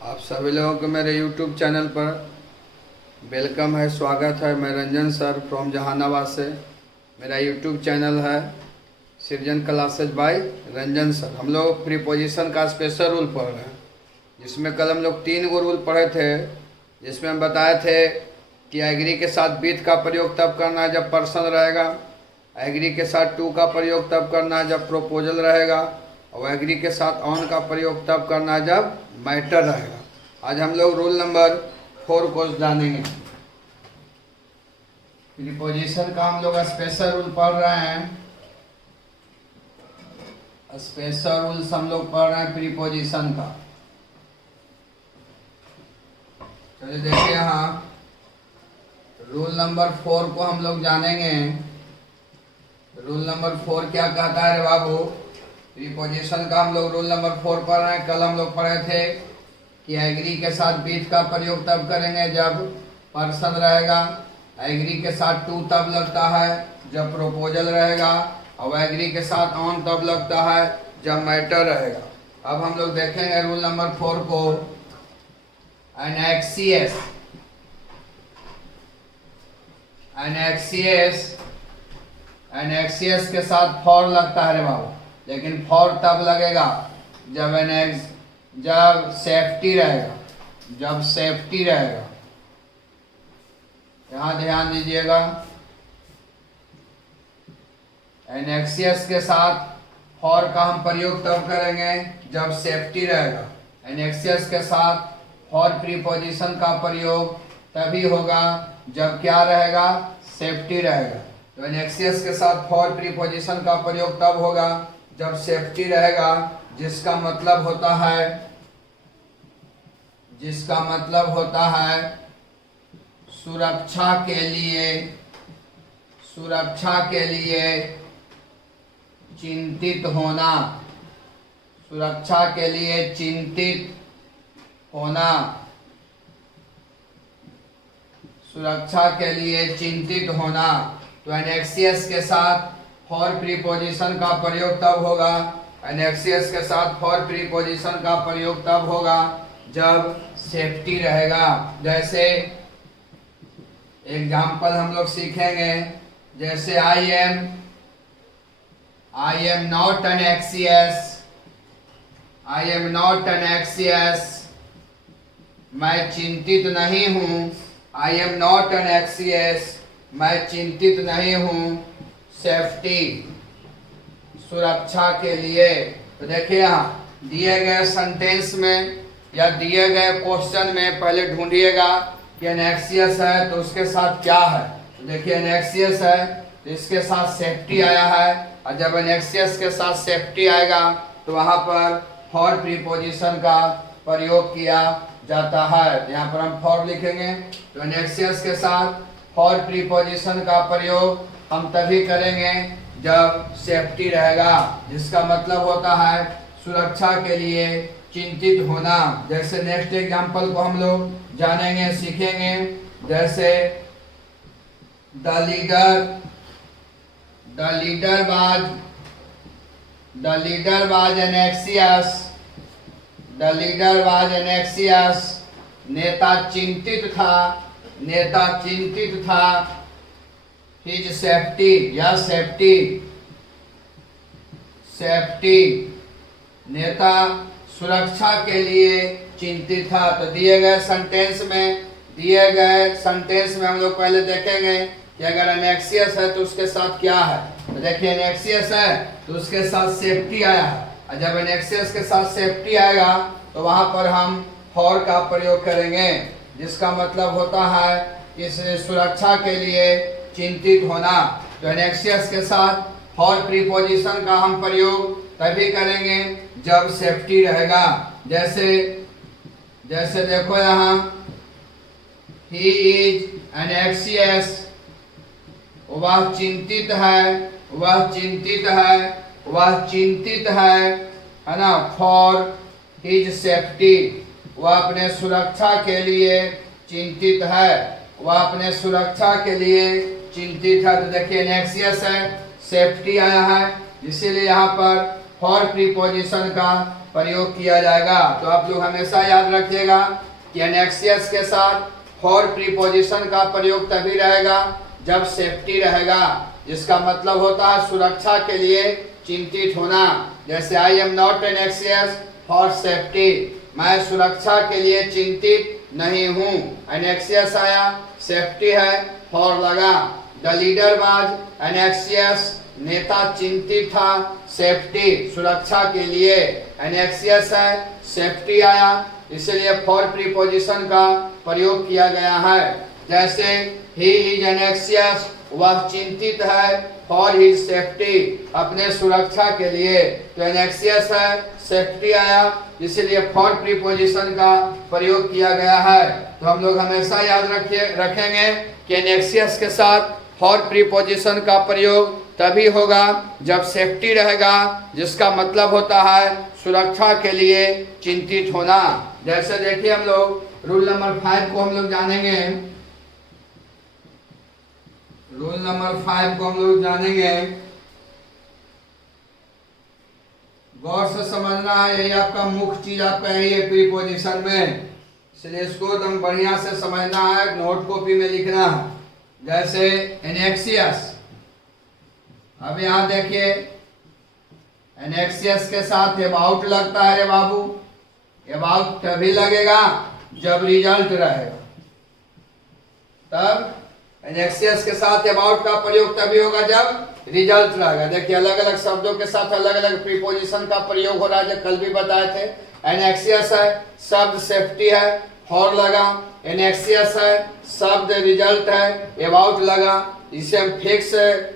आप सभी लोगों को मेरे YouTube चैनल पर वेलकम है, स्वागत है। मैं रंजन सर फ्रॉम जहानाबाद से। मेरा YouTube चैनल है सृजन क्लासेज बाय रंजन सर। हम लोग प्रीपोजिशन का स्पेशल रूल पढ़ रहे हैं, जिसमें कल हम लोग 3 गो रूल पढ़े थे, जिसमें हम बताए थे कि एग्री के साथ बीट का प्रयोग तब करना है जब पर्सन रहेगा, एग्री के साथ टू का प्रयोग तब करना है जब प्रोपोजल रहेगा, और एग्री के साथ ऑन का प्रयोग तब करना है जब मैटर रहेगा। आज हम लोग रूल नंबर 4 को जानेंगे। प्रीपोजिशन का हम लोग स्पेशल रूल पढ़ रहे हैं। स्पेशल रूल्स हम लोग पढ़ रहे हैं प्रीपोजिशन का। चलिए देखिए, यहाँ रूल नंबर 4 को हम लोग जानेंगे। रूल नंबर 4 क्या कहता है रे बाबू? प्रीपोजिशन का हम लोग रूल नंबर 4 पढ़ रहे हैं। कल हम लोग पढ़े थे कि एग्री के साथ बीट का प्रयोग तब करेंगे जब पर्सन रहेगा, एग्री के साथ टू तब लगता है जब प्रोपोजल रहेगा, और एग्री के साथ ऑन तब लगता है जब मैटर रहेगा। अब हम लोग देखेंगे रूल नंबर 4 को। एनेक्सियस एनेक्सियस के साथ फॉर लगता है रे बाबू, लेकिन फॉर तब लगेगा जब सेफ्टी रहेगा। जब सेफ्टी रहेगा, यहां ध्यान दीजिएगा। एनेक्सियस के साथ फॉर का हम प्रयोग तब करेंगे जब सेफ्टी रहेगा। एनेक्सियस के साथ फॉर प्रीपोजिशन का प्रयोग तभी होगा जब क्या रहेगा? सेफ्टी रहेगा। तो एनेक्सियस के साथ फॉर प्रीपोजिशन का प्रयोग तब होगा जब सेफ्टी रहेगा, जिसका मतलब होता है सुरक्षा के लिए चिंतित होना। सुरक्षा के लिए चिंतित होना। सुरक्षा के लिए चिंतित होना। तो एनेक्सियस के साथ फॉर प्रीपोजिशन का प्रयोग तब होगा। एनेक्सियस के साथ फॉर प्रीपोजिशन का प्रयोग तब होगा जब सेफ्टी रहेगा। जैसे एग्जाम्पल हम लोग सीखेंगे, जैसे आई एम नॉट एनेक्सियस। मैं चिंतित नहीं हूँ। आई एम नॉट एनेक्सियस, मैं चिंतित नहीं हूँ। सेफ्टी, सुरक्षा के लिए। तो देखिए, यहाँ दिए गए सेंटेंस में या दिए गए क्वेश्चन में पहले ढूंढिएगा कि एनेक्सियस है तो उसके साथ क्या है। तो देखिए, एनेक्सियस है तो इसके साथ सेफ्टी आया है, और जब एनेक्सियस के साथ सेफ्टी आएगा तो वहां पर फॉर प्रीपोजिशन का प्रयोग किया जाता है। तो यहाँ पर हम फॉर लिखेंगे। तो एनेक्सियस के साथ फॉर प्रीपोजिशन का प्रयोग हम तभी करेंगे जब सेफ्टी रहेगा, जिसका मतलब होता है सुरक्षा के लिए चिंतित होना। जैसे नेक्स्ट एग्जांपल को हम लोग जानेंगे, सीखेंगे। जैसे द लीडर वाज एनेक्सियस। नेता चिंतित था। हिज सेफ्टी या सेफ्टी। नेता सुरक्षा के लिए चिंतित था। तो दिए गए सेंटेंस में हम लोग पहले देखेंगे कि अगर एनेक्सियस है तो उसके साथ क्या है। तो देखिए, एनेक्सियस है तो उसके साथ सेफ्टी आया है, और जब एनेक्सियस के साथ सेफ्टी आएगा तो वहां पर हम फॉर का प्रयोग करेंगे, जिसका मतलब होता है इस सुरक्षा के लिए चिंतित होना। तो एनेक्सियस के साथ फॉर प्रीपोजिशन का हम प्रयोग तभी करेंगे जब सेफ्टी रहेगा। जैसे देखो, यहाँ ही इज एनेक्सियस, वह चिंतित है ना, फॉर हिज सेफ्टी। वह अपने सुरक्षा के लिए चिंतित है। तो देखिए, एनेक्सियस है, सेफ्टी आया है, इसीलिए यहाँ पर फॉर प्रीपोजिशन का प्रयोग किया जाएगा। तो आप लोग हमेशा याद रखिएगा कि एनेक्सियस के साथ फॉर प्रीपोजिशन का प्रयोग तभी रहेगा जब सेफ्टी रहेगा, जिसका मतलब होता है सुरक्षा के लिए चिंतित होना। जैसे I am not एनेक्सियस for safety, मैं सुरक्षा के लिए चिंतित नहीं हूँ। एनेक्सियस आया, सेफ्टी है, फॉर लगा। द लीडर वाज एनेक्सियस, नेता चिंतित था, सेफ्टी सुरक्षा के लिए। एनेक्सियस है, सेफ्टी आया, इसलिए फॉर प्रीपोजिशन का प्रयोग किया गया है। जैसे ही इज एनेक्सियस, वह चिंतित है, फॉर हिज सेफ्टी, अपने सुरक्षा के लिए। तो एनेक्सियस है, सेफ्टी आया, इसलिए फॉर प्रीपोजिशन का प्रयोग किया गया है। तो हम लोग हमेशा याद रखेंगे कि एनेक्सियस के साथ फॉर प्रीपोजिशन का प्रयोग तभी होगा जब सेफ्टी रहेगा, जिसका मतलब होता है सुरक्षा के लिए चिंतित होना। जैसे देखिए हम लोग रूल नंबर 5 को हम लोग जानेंगे। रूल नंबर 5 को हम लोग जानेंगे, गौर से समझना है, यही आपका मुख्य चीज आपका यही है प्रीपोजिशन में, इसलिए इसको एकदम बढ़िया से समझना है, नोट कॉपी में लिखना है। जैसे एनेक्सियस, अब यहां देखिए एनेक्सियस के साथ अबाउट लगता है रे बाबू। अबाउट तभी लगेगा जब रिजल्ट रहेगा, तब एनेक्सियस के साथ अबाउट का प्रयोग तभी होगा जब रिजल्ट रहेगा। देखिए अलग अलग शब्दों के साथ अलग अलग प्रीपोजिशन का प्रयोग हो रहा है, जो कल भी बताए थे। एनेक्सियस है, शब्द सेफ्टी है, फॉर लगा। एनेक्सियस है, शब्द रिजल्ट है, अबाउट लगा, इसे हम फिक्स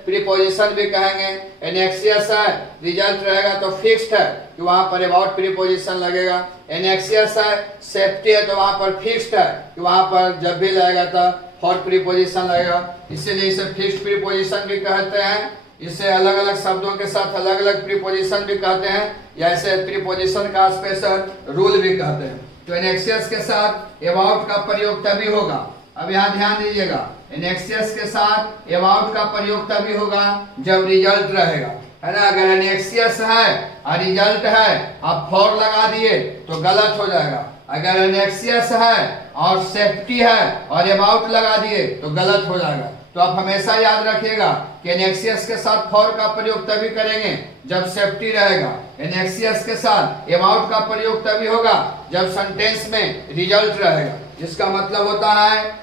प्रीपोजिशन भी कहेंगे। एनेक्सियस है, रिजल्ट रहेगा तो फिक्स्ड है कि वहां पर अबाउट प्रीपोजिशन लगेगा। एनेक्सियस है, सेफ्टी है, तो वहां पर फिक्स्ड है कि वहां पर जब भी लगेगा तो फॉर प्रीपोजिशन लगेगा, इसीलिए इसे फिक्स्ड प्रीपोजिशन भी कहते हैं। इसे अलग अलग शब्दों के साथ अलग अलग प्रीपोजिशन भी कहते हैं, या इसे प्रीपोजिशन का स्पेशल रूल भी कहते हैं। तो एनेक्सियस के साथ अबाउट का प्रयोग तभी होगा, अब यहाँ ध्यान दीजिएगा, एनेक्सियस के साथ अबाउट का प्रयोग तभी होगा जब रिजल्ट रहेगा, है ना। अगर एनेक्सियस है और रिजल्ट है, आप फॉर लगा दिए तो गलत हो जाएगा। अगर एनेक्सियस है और सेफ्टी है और अबाउट लगा दिए तो गलत हो जाएगा। तो आप हमेशा याद रखिएगा कि एनेक्सियस के साथ फॉर का प्रयोग तभी करेंगे जब सेफ्टी रहेगा। एनेक्सियस के साथ अबाउट का प्रयोग तभी होगा जब सेंटेंस में रिजल्ट रहेगा, जिसका मतलब होता है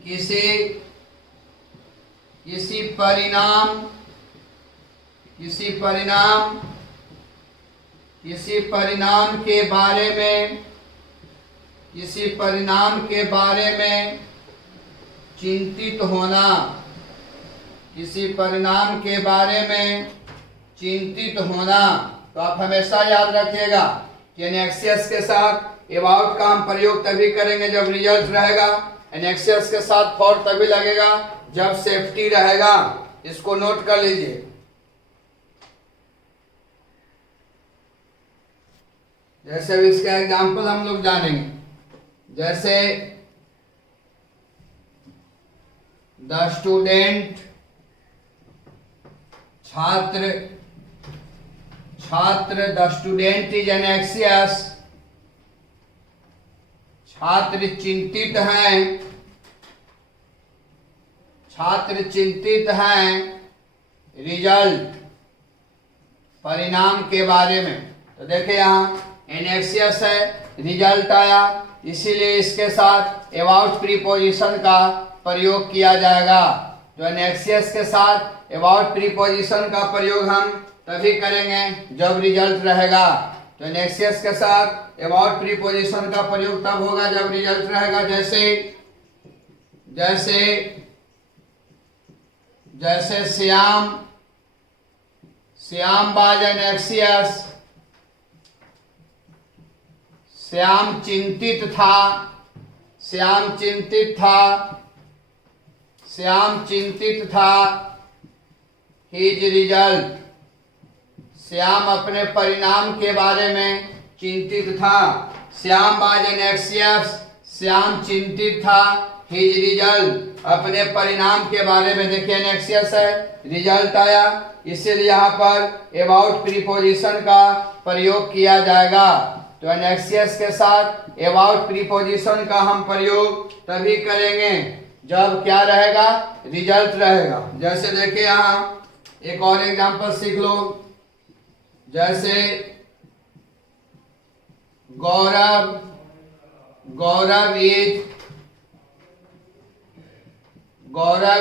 किसी परिणाम के बारे में चिंतित होना। किसी परिणाम के बारे में चिंतित होना। तो आप हमेशा याद रखिएगा कि एनेक्सियस के साथ अबाउट का हम प्रयोग तभी करेंगे जब रिजल्ट रहेगा। एनेक्सियस के साथ फॉर तभी लगेगा जब सेफ्टी रहेगा। इसको नोट कर लीजिए। जैसे इसका एग्जाम्पल हम लोग जानेंगे, जैसे द स्टूडेंट, छात्र, द स्टूडेंट इज एनेक्सियस, छात्र चिंतित हैं रिजल्ट, परिणाम के बारे में। तो देखिए यहाँ एनेक्सियस है, रिजल्ट आया, इसीलिए इसके साथ अबाउट प्रीपोजिशन का प्रयोग किया जाएगा। तो एनेक्सियस के साथ अबाउट प्रीपोजिशन का प्रयोग हम तभी करेंगे जब रिजल्ट रहेगा। तो एनेक्सियस के साथ अबाउट प्रीपोजिशन का प्रयोग तब होगा जब रिजल्ट रहेगा। जैसे श्याम वाज एनेक्सियस, श्याम चिंतित था, हिज रिजल्ट, श्याम अपने परिणाम के बारे में चिंतित था। श्याम वाज एनेक्सियस, श्याम चिंतित था, हिज रिजल्ट, अपने परिणाम के बारे में। देखिए एनेक्सियस है, रिजल्ट आया, इसीलिए यहाँ पर अबाउट प्रीपोजिशन का प्रयोग किया जाएगा। तो एनेक्सियस के साथ अबाउट प्रीपोजिशन का हम प्रयोग तभी करेंगे जब क्या रहेगा, रिजल्ट रहेगा। जैसे देखिए यहाँ एक और एग्जांपल सीख लो, जैसे गौरव, गौरव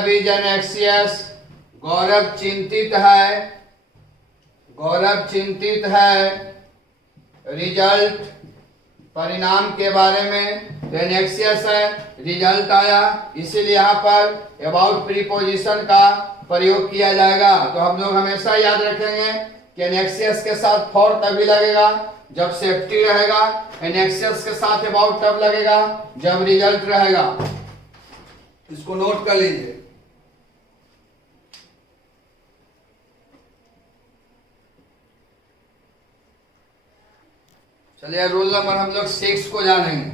इज एनेक्सियस, गौरव चिंतित है, रिजल्ट परिणाम के बारे में। तो एनेक्सियस है, रिजल्ट आया, इसीलिए यहाँ पर अबाउट प्रीपोजिशन का प्रयोग किया जाएगा। तो हम लोग हमेशा याद रखेंगे कि एनेक्सियस के साथ फॉर तभी लगेगा जब सेफ्टी रहेगा, एनेक्सियस के साथ अबाउट तब लगेगा जब रिजल्ट रहेगा। इसको नोट कर लीजिए। चलिए रूल नंबर हम लोग 6 को जानेंगे।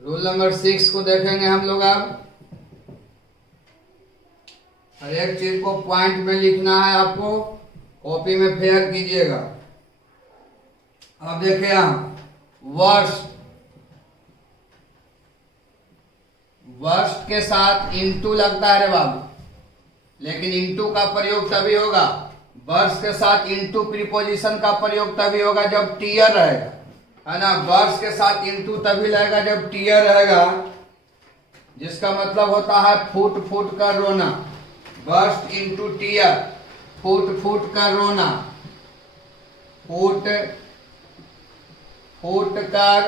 रूल नंबर 6 को देखेंगे हम लोग। अब हर एक चीज को पॉइंट में लिखना है, आपको कॉपी में फेयर कीजिएगा। अब देखिए वर्स्ट के साथ इंटू लगता है रे बाबू, लेकिन इंटू का प्रयोग तभी होगा, वर्ष के साथ इंटू प्रीपोजिशन का प्रयोग तभी होगा जब टीयर रहेगा, है ना। वर्ष के साथ इंटू तभी लगेगा जब टीयर रहेगा, जिसका मतलब होता है फूट फूट कर रोना। बर्स्ट इंटू टीयर, फूट फूट कर रोना, फूट फूट कर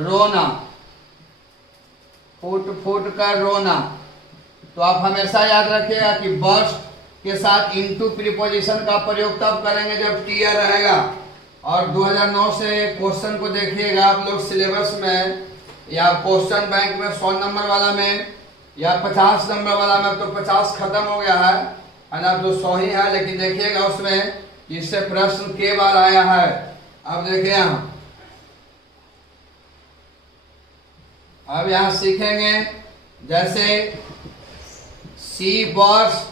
रोना, फूट फूट कर रोना। तो आप हमेशा याद रखिएगा कि बर्स्ट के साथ इंटू प्रीपोजिशन का प्रयोग तब करेंगे जब टीयर रहेगा। और 2009 से क्वेश्चन को देखिएगा आप लोग सिलेबस में, या क्वेश्चन बैंक में 100 नंबर वाला में या 50 नंबर वाला में। तो 50 खत्म हो गया है ना, तो 100 ही है, लेकिन देखिएगा उसमें इससे प्रश्न के बार आया है। अब देखिए अब यहाँ सीखेंगे, जैसे सी बर्स्ट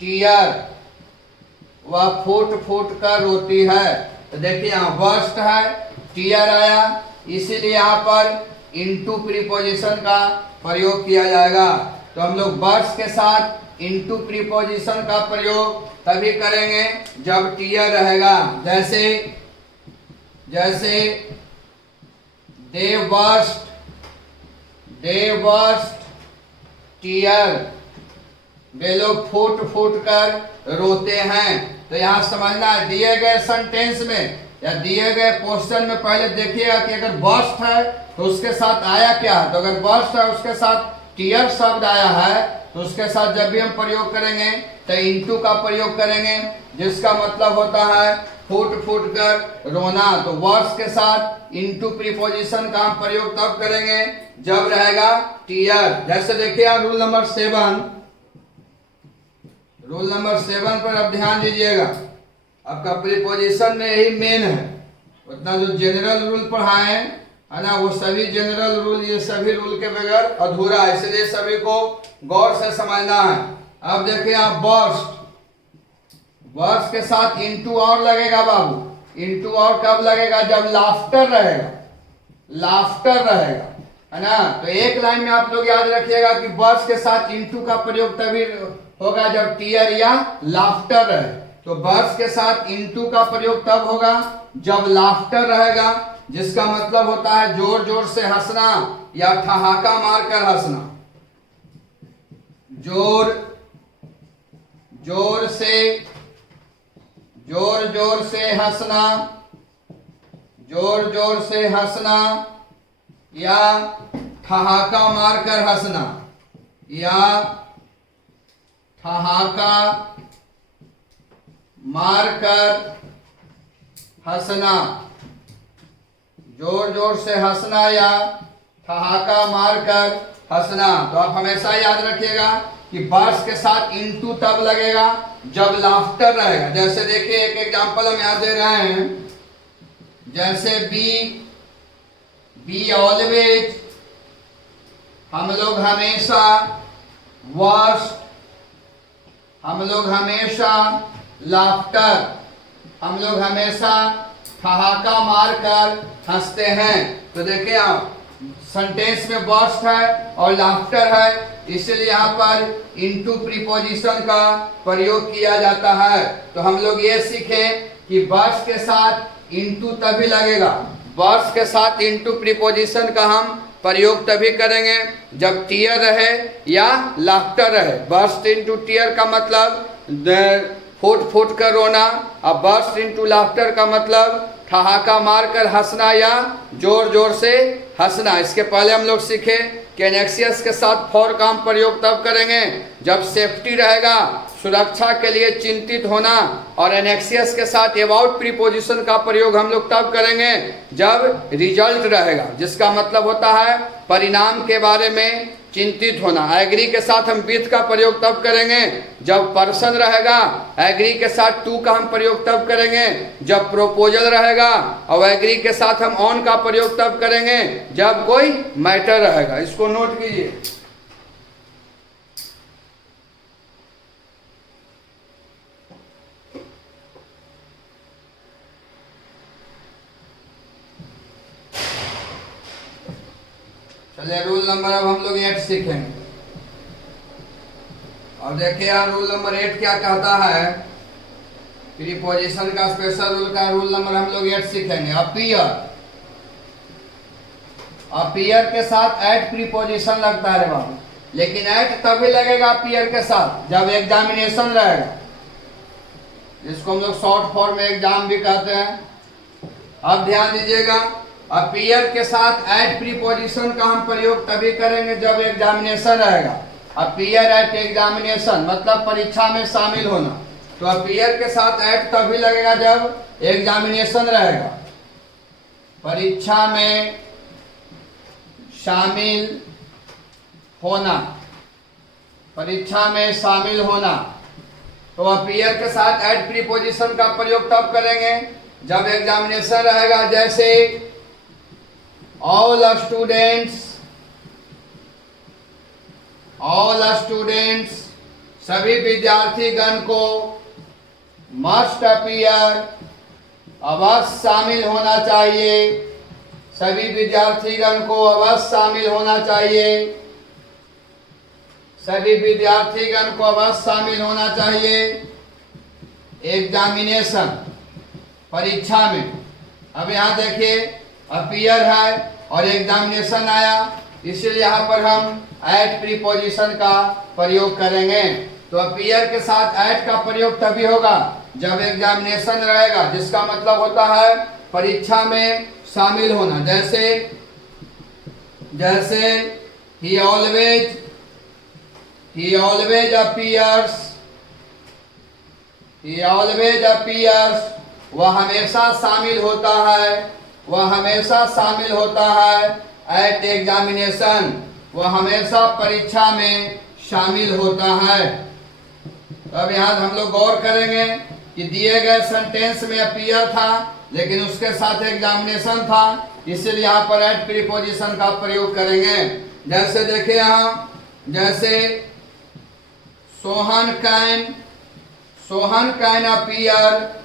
टीयर, वह फूट फूट कर रोती है। तो देखिए यहाँ बर्स्ट है, टीयर आया, इसीलिए यहाँ पर इंटू प्रीपोजिशन का प्रयोग किया जाएगा। तो हम लोग बर्स्ट के साथ इंटू प्रीपोजिशन का प्रयोग तभी करेंगे जब टीयर रहेगा। जैसे दे बर्स्ट टीयर, वे लोग फूट फूट कर रोते हैं। तो यहाँ समझना है, दिए गए सेंटेंस में या दिए गए क्वेश्चन में पहले देखिएगा कि अगर बर्स्ट है तो उसके साथ आया क्या है। तो अगर बर्स्ट है उसके साथ टीयर शब्द आया है, तो उसके साथ जब भी हम प्रयोग करेंगे तो इंटू का प्रयोग करेंगे, जिसका मतलब होता है फूट फूट कर रोना। तो वर्ड्स के साथ इंटू प्रीपोजिशन का हम प्रयोग तब करेंगे जब रहेगा टीयर। जैसे देखिए रूल नंबर 7 पर अब ध्यान दीजिएगा। आपका प्रीपोजिशन में यही मेन है, उतना जो जनरल रूल पढ़ाए है ना, वो सभी जनरल रूल, ये सभी रूल के बगैर अधूरा है, इसलिए सभी को गौर से समझना है। अब देखिए आप बर्स्ट के साथ इंटू और लगेगा बाबू। इंटू और कब लगेगा? जब लाफ्टर रहेगा, है ना। तो एक लाइन में आप लोग याद रखिएगा कि बर्स्ट के साथ इंटू का प्रयोग तभी होगा जब टीयर या लाफ्टर रहे। तो बर्स्ट के साथ इंटू का प्रयोग तब होगा जब लाफ्टर रहेगा, जिसका मतलब होता है जोर जोर से हंसना या ठहाका मारकर हंसना। जोर जोर से हंसना या ठहाका मारकर हंसना, या ठहाका मारकर हंसना। जोर जोर से हंसना या ठहाका मारकर हंसना। तो आप हमेशा याद रखिएगा कि बर्स्ट के साथ इंटू तब लगेगा जब लाफ्टर रहेगा। जैसे देखिए एक एग्जांपल हम यहाँ दे रहे हैं, जैसे बी ऑलवेज, हम लोग हमेशा, वर्स्ट, हम लोग हमेशा, लाफ्टर, हम लोग हमेशा ठहाका मारकर हंसते हैं। तो देखिए आप सेंटेंस में बर्स्ट है और लाफ्टर है, इसलिए यहाँ पर इनटू प्रीपोजिशन का प्रयोग किया जाता है। तो हम लोग ये सीखें कि बर्स्ट के साथ इनटू तभी लगेगा, बर्स्ट के साथ इनटू प्रीपोजिशन का हम प्रयोग तभी करेंगे जब टीयर रहे या लाफ्टर रहे। बर्स्ट इनटू टीयर का मतलब फुट फुट कर रोना, और बर्स्ट इनटू लाफ्टर का मतलब ठहाका मारकर हंसना या जोर जोर से हंसना। इसके पहले हम लोग सीखे कि एनेक्सियस के साथ फॉर का हम प्रयोग तब करेंगे जब सेफ्टी रहेगा, सुरक्षा के लिए चिंतित होना, और एनेक्सियस के साथ अबाउट प्रीपोजिशन का प्रयोग हम लोग तब करेंगे जब रिजल्ट रहेगा, जिसका मतलब होता है परिणाम के बारे में चिंतित होना। एग्री के साथ हम विथ का प्रयोग तब करेंगे जब पर्सन रहेगा, एग्री के साथ टू का हम प्रयोग तब करेंगे जब प्रोपोजल रहेगा, और एग्री के साथ हम ऑन का प्रयोग तब करेंगे जब कोई मैटर रहेगा। इसको नोट कीजिए। चलिए रूल नंबर अब हम लोग 8 सीखेंगे। अब देखिए यार रूल नंबर 8 क्या कहता है, प्रीपोजिशन का स्पेशल रूल का रूल नंबर हम लोग 8 सीखेंगे। अपीयर के साथ एट प्रीपोजिशन लगता है रे बाबू, लेकिन एट तभी लगेगा अपीयर के साथ जब एग्जामिनेशन रहेगा, जिसको हम लोग शॉर्ट फॉर्म में एग्जाम भी कहते हैं। अब ध्यान दीजिएगा, अपीयर के साथ एट प्रीपोजिशन का हम प्रयोग तभी करेंगे जब एग्जामिनेशन रहेगा। अपीयर एट एग्जामिनेशन मतलब परीक्षा में शामिल होना, तो अपीयर के साथ एट तभी लगेगा जब एग्जामिनेशन रहेगा, परीक्षा में शामिल होना, परीक्षा में शामिल होना। तो अपीयर के साथ एट प्रीपोजिशन का प्रयोग तब करेंगे जब एग्जामिनेशन रहेगा। जैसे all students, सभी विद्यार्थीगण को must appear, अवश्य शामिल होना चाहिए, सभी विद्यार्थीगण को अवश्य शामिल होना चाहिए, सभी विद्यार्थीगण को अवश्य शामिल होना चाहिए एग्जामिनेशन, परीक्षा में। अब यहाँ देखिए अपीयर है और एग्जामिनेशन आया, इसलिए यहाँ पर हम एट प्रीपोजिशन का प्रयोग करेंगे। तो अपीयर के साथ एट का प्रयोग तभी होगा जब एग्जामिनेशन रहेगा, जिसका मतलब होता है परीक्षा में शामिल होना। जैसे he always appears, वह हमेशा शामिल होता है, वह हमेशा शामिल होता है एट एग्जामिनेशन, वह हमेशा परीक्षा में शामिल होता है। अब यहाँ हम लोग गौर करेंगे कि दिए गए सेंटेंस में अपीयर था लेकिन उसके साथ एग्जामिनेशन था, इसलिए यहाँ पर एट प्रीपोजिशन का प्रयोग करेंगे। जैसे देखिए यहाँ, जैसे सोहन कैन अपीयर,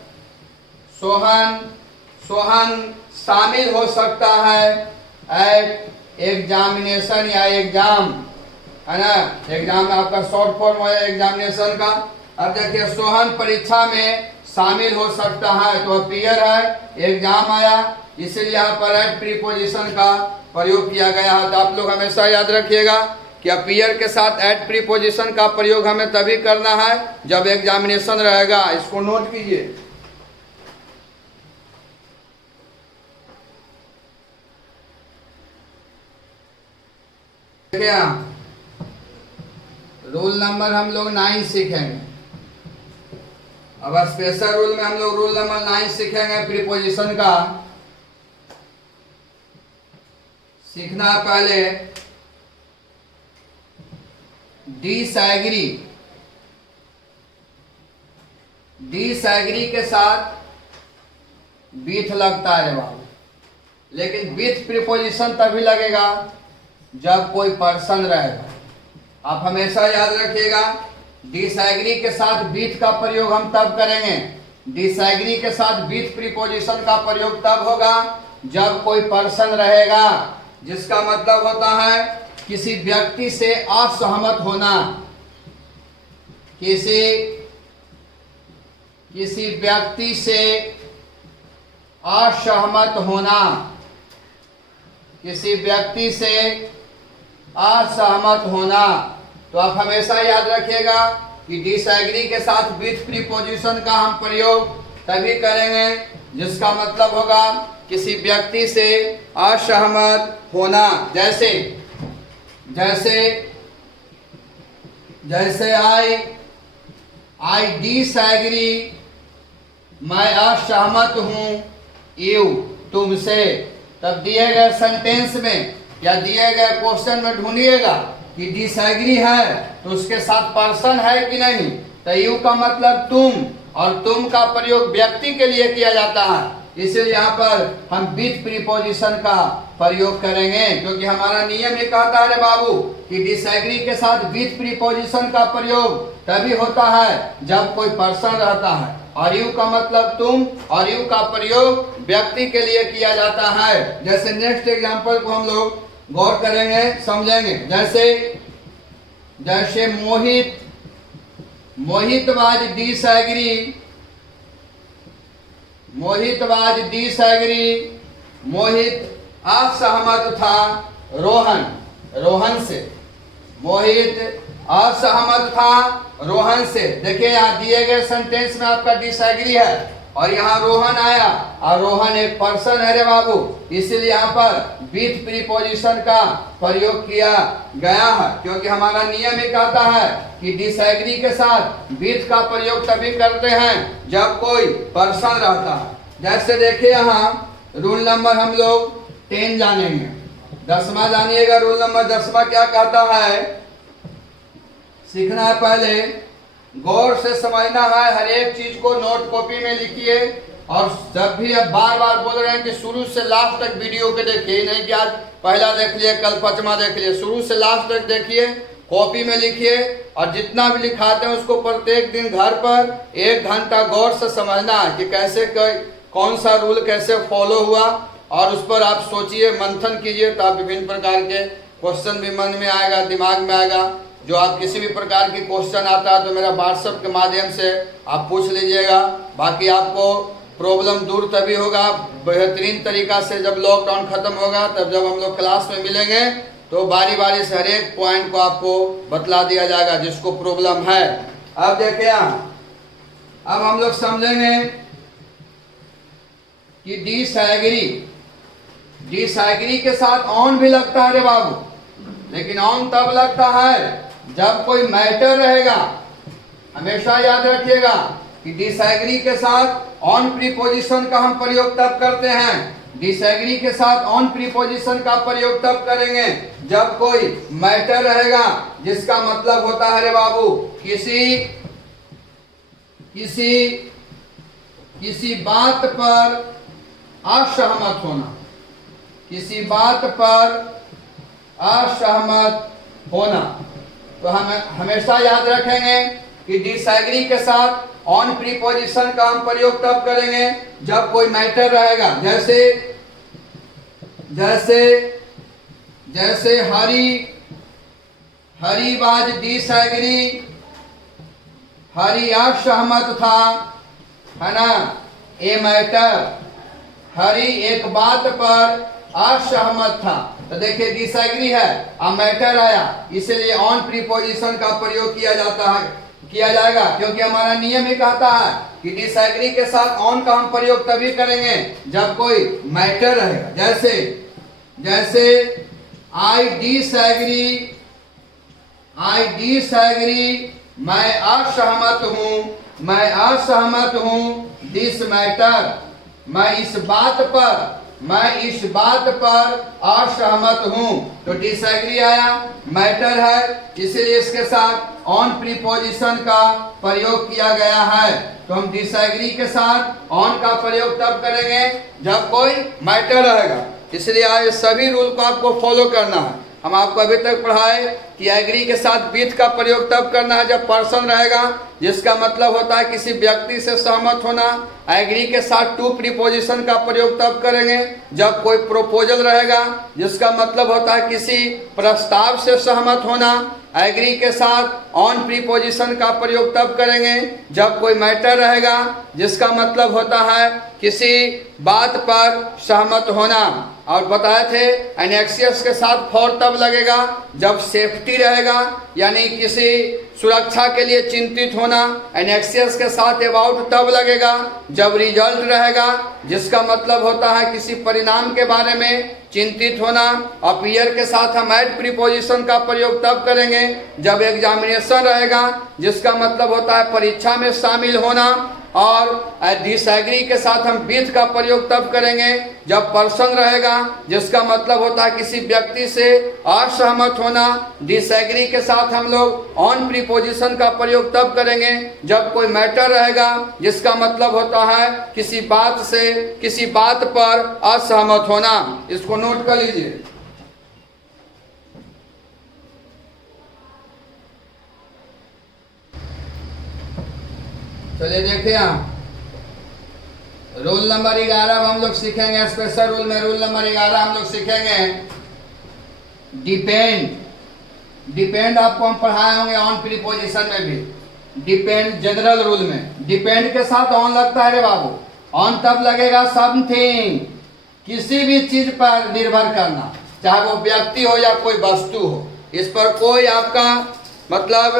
सोहन शामिल हो सकता है एट एग्जामिनेशन या एग्जाम, है ना। एग्जाम आपका शॉर्ट फॉर्म है एग्जामिनेशन का। अब देखिए सोहन परीक्षा में शामिल हो सकता है, तो अपीयर है, एग्जाम आया, इसीलिए यहाँ पर एट प्रीपोजिशन का प्रयोग किया गया है। तो आप लोग हमेशा याद रखिएगा कि अपीयर के साथ एट प्रीपोजिशन का प्रयोग हमें तभी करना है जब एग्जामिनेशन रहेगा। इसको नोट कीजिए। रूल नंबर हम लोग 9 सीखेंगे। अब स्पेशल रूल में हम लोग रूल नंबर 9 सीखेंगे प्रीपोजिशन का। सीखना पहले डिसएग्री, डिसएग्री के साथ विथ लगता है रे बाबू, लेकिन विथ प्रीपोजिशन तभी लगेगा जब कोई पर्सन रहेगा। आप हमेशा याद रखिएगा, डिसएग्री के साथ विथ का प्रयोग हम तब करेंगे, डिसएग्री के साथ विथ प्रीपोजिशन का प्रयोग तब होगा जब कोई पर्सन रहेगा, जिसका मतलब होता है किसी व्यक्ति से असहमत होना, किसी व्यक्ति से असहमत होना, किसी व्यक्ति से असहमत होना। तो आप हमेशा याद रखिएगा कि डिसएग्री के साथ विथ प्रीपोजिशन का हम प्रयोग तभी करेंगे जिसका मतलब होगा किसी व्यक्ति से असहमत होना। जैसे जैसे जैसे आई डिसएग्री, मैं असहमत हूं यू तुमसे। तब दिए गए सेंटेंस में या दिए गए क्वेश्चन में ढूंढिएगा कि डिसएग्री है तो उसके साथ पर्सन है कि नहीं। तो यू का मतलब तुम, और तुम का प्रयोग व्यक्ति के लिए किया जाता है, इसलिए यहाँ पर हम विथ प्रीपोजिशन का प्रयोग करेंगे, क्योंकि हमारा नियम ये कहता है रे बाबू कि डिसएग्री के साथ विथ प्रीपोजिशन का प्रयोग तभी होता है जब कोई पर्सन रहता है, और यू का मतलब तुम, और यू का प्रयोग व्यक्ति के लिए किया जाता है। जैसे नेक्स्ट एग्जांपल को हम लोग गौर करेंगे, समझेंगे। जैसे मोहित वाज डिसएग्री, मोहित असहमत था रोहन से, मोहित असहमत था रोहन से। देखिए यहाँ दिए गए सेंटेंस में आपका डिसएग्री है और यहाँ रोहन आया, और रोहन एक पर्सन है रे बाबू, इसलिए यहाँ पर विथ प्रीपोजिशन का प्रयोग किया गया है, क्योंकि हमारा नियम ये कहता है कि डिसएग्री के साथ विथ का प्रयोग तभी करते हैं जब कोई पर्सन रहता है। जैसे देखिए यहाँ रूल नंबर हम लोग 10 जानेंगे, 10वां जानिएगा। रूल नंबर 10वां क्या कहता है, सीखना है पहले, गौर से समझना है, हर एक चीज को नोट कॉपी में लिखिए, और जब भी अब बार बार बोल रहे हैं कि शुरू से लास्ट तक वीडियो के देखिए, नहीं कि आज पहला देख लिए कल 5वां देख लिए, शुरू से लास्ट तक देखिए, कॉपी में लिखिए, और जितना भी लिखाते हैं उसको प्रत्येक दिन घर पर 1 घंटा गौर से समझना है कि कैसे कौन सा रूल कैसे फॉलो हुआ, और उस पर आप सोचिए, मंथन कीजिए, तो आप विभिन्न प्रकार के क्वेश्चन भी मन में आएगा, दिमाग में आएगा। जो आप किसी भी प्रकार की क्वेश्चन आता है तो मेरा व्हाट्सएप के माध्यम से आप पूछ लीजिएगा। बाकी आपको प्रॉब्लम दूर तभी होगा बेहतरीन तरीका से जब लॉकडाउन खत्म होगा, तब जब हम लोग क्लास में मिलेंगे तो बारी बारी से हर एक पॉइंट को आपको बतला दिया जाएगा जिसको प्रॉब्लम है। अब देखिए अब हम लोग समझेंगे कि डिसएग्री के साथ ऑन भी लगता है रे बाबू, लेकिन ऑन तब लगता है जब कोई मैटर रहेगा। हमेशा याद रखिएगा कि डिसएग्री के साथ ऑन प्रीपोजिशन का हम प्रयोग तब करते हैं, डिसएग्री के साथ ऑन प्रीपोजिशन का प्रयोग तब करेंगे जब कोई मैटर रहेगा, जिसका मतलब होता है रे बाबू किसी बात पर असहमत होना, किसी बात पर असहमत होना। तो हम हमेशा याद रखेंगे कि डिसएग्री के साथ ऑन प्रीपोजिशन का हम प्रयोग तब करेंगे जब कोई मैटर रहेगा। जैसे हरी वाज डिसएग्री, हरी असहमत था, है ना, ए मैटर, हरी एक बात पर असहमत था। तो देखिए डिसएग्री है, अब मैटर आया, इसलिए ऑन प्रीपोजिशन का प्रयोग किया जाएगा, क्योंकि हमारा नियम ही कहता है कि डिसएग्री के साथ ऑन का हम प्रयोग तभी करेंगे जब कोई मैटर रहेगा। जैसे आई डिसएग्री, मैं असहमत हूं दिस मैटर, मैं इस बात पर मैं इस बात पर असहमत हूं। तो डिसएग्री आया, मैटर है, इसलिए इसके साथ ऑन प्रीपोजिशन का प्रयोग किया गया है। तो हम डिसएग्री के साथ ऑन का प्रयोग तब करेंगे जब कोई मैटर रहेगा। इसलिए आज सभी रूल को आपको फॉलो करना है। हम आपको अभी तक पढ़ाए कि एग्री के साथ विथ का प्रयोग तब करना है जब पर्सन रहेगा, जिसका मतलब होता है किसी व्यक्ति से सहमत होना। एग्री के साथ टू प्रीपोजिशन का प्रयोग तब करेंगे जब कोई प्रोपोजल रहेगा, जिसका मतलब होता है किसी प्रस्ताव से सहमत होना। एग्री के साथ ऑन प्रीपोजिशन का प्रयोग तब करेंगे जब कोई मैटर रहेगा, जिसका मतलब होता है किसी बात पर सहमत होना। और बताए थे एनेक्सियस के साथ फॉर तब लगेगा जब सेफ्टी रहेगा, यानी किसी सुरक्षा के लिए चिंतित होना। एनेक्सियस के साथ अबाउट तब लगेगा जब रिजल्ट रहेगा, जिसका मतलब होता है किसी परिणाम के बारे में चिंतित होना। अपीयर के साथ हम एट प्रीपोजिशन का प्रयोग तब करेंगे जब एग्जामिनेशन रहेगा, जिसका मतलब होता है परीक्षा में शामिल होना। और डिसएग्री के साथ हम विथ का प्रयोग तब करेंगे जब पर्सन रहेगा, जिसका मतलब होता है किसी व्यक्ति से असहमत होना। डिसएग्री के साथ हम लोग ऑन प्रीपोजिशन का प्रयोग तब करेंगे जब कोई मैटर रहेगा, जिसका मतलब होता है किसी बात पर असहमत होना। इसको नोट कर लीजिए। चलिए देखते हैं रूल नंबर 11 हम लोग सीखेंगे। स्पेशल रूल में रूल नंबर 11 हम लोग सीखेंगे डिपेंड आपको हम पढ़ाए होंगे ऑन प्रीपोजिशन में भी। डिपेंड जनरल रूल में डिपेंड के साथ ऑन लगता है रे बाबू। ऑन तब लगेगा समथिंग, किसी भी चीज पर निर्भर करना, चाहे वो व्यक्ति हो या कोई वस्तु हो। इस पर कोई आपका मतलब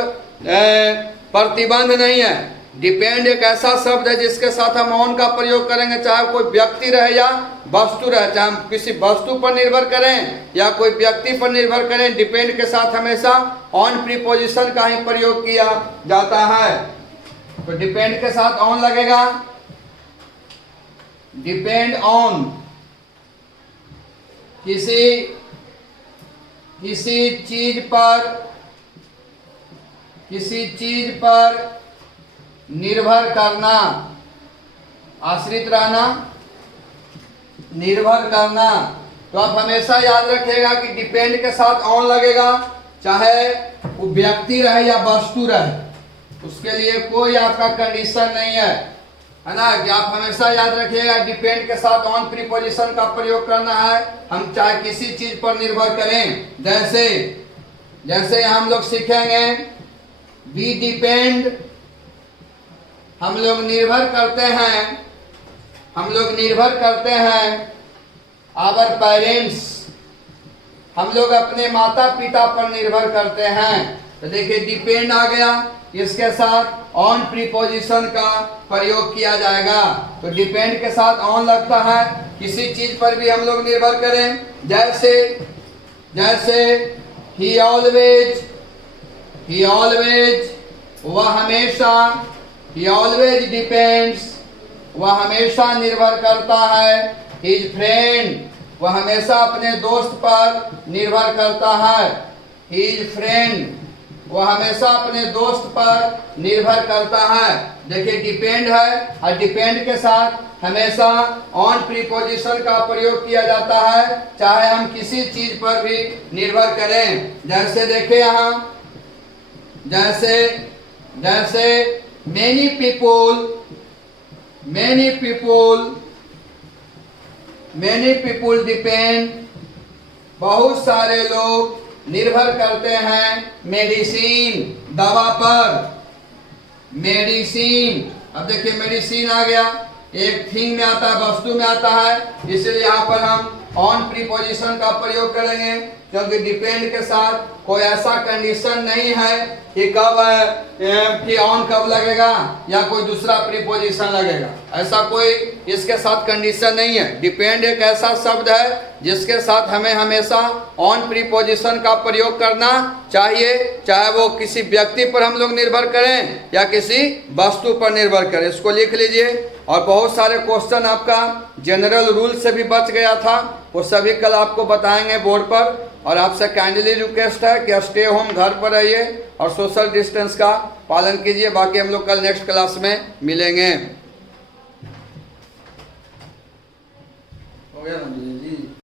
प्रतिबंध नहीं है। डिपेंड एक ऐसा शब्द है जिसके साथ हम ऑन का प्रयोग करेंगे, चाहे कोई व्यक्ति रहे या वस्तु रहे। चाहे हम किसी वस्तु पर निर्भर करें या कोई व्यक्ति पर निर्भर करें, डिपेंड के साथ हमेशा ऑन प्रीपोजिशन का ही प्रयोग किया जाता है। तो डिपेंड के साथ ऑन लगेगा। डिपेंड ऑन किसी चीज पर निर्भर करना, आश्रित रहना, निर्भर करना। तो आप हमेशा याद रखिएगा कि डिपेंड के साथ ऑन लगेगा, चाहे वो व्यक्ति रहे या वस्तु रहे, उसके लिए कोई आपका कंडीशन नहीं है ना। कि आप हमेशा याद रखिएगा डिपेंड के साथ ऑन प्रीपोजिशन का प्रयोग करना है, हम चाहे किसी चीज पर निर्भर करें। जैसे हम लोग सीखेंगे वी डिपेंड, हम लोग निर्भर करते हैं आवर पेरेंट्स, हम लोग अपने माता पिता पर निर्भर करते हैं। तो देखिए डिपेंड आ गया, इसके साथ ऑन प्रीपोजिशन का प्रयोग किया जाएगा। तो डिपेंड के साथ ऑन लगता है, किसी चीज पर भी हम लोग निर्भर करें। जैसे ही ऑलवेज, वह हमेशा, he always depends, वह हमेशा निर्भर करता है। his friend, वह हमेशा अपने दोस्त पर निर्भर करता है। his friend, वह हमेशा अपने दोस्त पर निर्भर करता है। देखिए डिपेंड है और डिपेंड के साथ हमेशा ऑन प्रीपोजिशन का प्रयोग किया जाता है, चाहे हम किसी चीज पर भी निर्भर करें। जैसे देखिए यहाँ, जैसे many people depend, बहुत सारे लोग निर्भर करते हैं मेडिसिन, दवा पर। मेडिसिन, अब देखिए मेडिसिन आ गया, एक थिंग में आता है, वस्तु में आता है, इसलिए यहाँ पर हम ऑन प्रीपोजिशन का प्रयोग करेंगे, क्योंकि डिपेंड के साथ कोई ऐसा कंडीशन नहीं है कि कि ऑन कब लगेगा या कोई दूसरा प्रीपोजिशन लगेगा, ऐसा कोई इसके साथ कंडीशन नहीं है। डिपेंड एक ऐसा शब्द है जिसके साथ हमें हमेशा ऑन प्रीपोजिशन का प्रयोग करना चाहिए, चाहे वो किसी व्यक्ति पर हम लोग निर्भर करें या किसी वस्तु पर निर्भर करें। इसको लिख लीजिए, और बहुत सारे क्वेश्चन आपका जनरल रूल से भी बच गया था, वो सभी कल आपको बताएंगे बोर्ड पर। और आपसे काइंडली रिक्वेस्ट है कि स्टे होम, घर पर रहिए और सोशल डिस्टेंस का पालन कीजिए। बाकी हम लोग कल नेक्स्ट क्लास में मिलेंगे। हो गया ना?